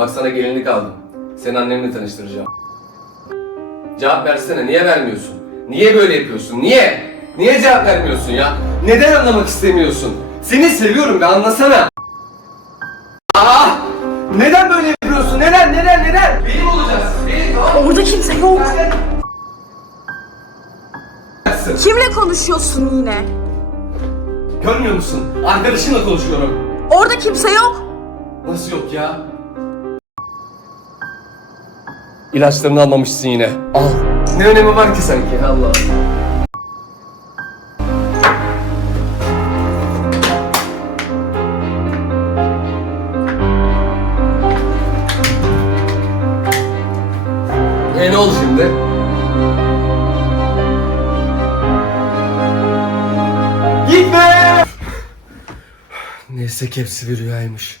Bak sana gelinlik aldım. Seni annemle tanıştıracağım. Cevap versene. Niye vermiyorsun? Niye böyle yapıyorsun? Niye? Niye cevap vermiyorsun ya? Neden anlamak istemiyorsun? Seni seviyorum be anlasana. Aa! Neden böyle yapıyorsun? Neden? Neden? Neden? Benim olacaksın. Benim tamam? Orada kimse yok. Kimle konuşuyorsun yine? Görmüyor musun? Arkadaşımla konuşuyorum. Orada kimse yok. Nasıl yok ya? İlaçlarını almamışsın yine. Al. Ne önemi var ki sanki Allah. E ne oldu şimdi? Gitme! Neyse ki hepsi bir rüyaymış.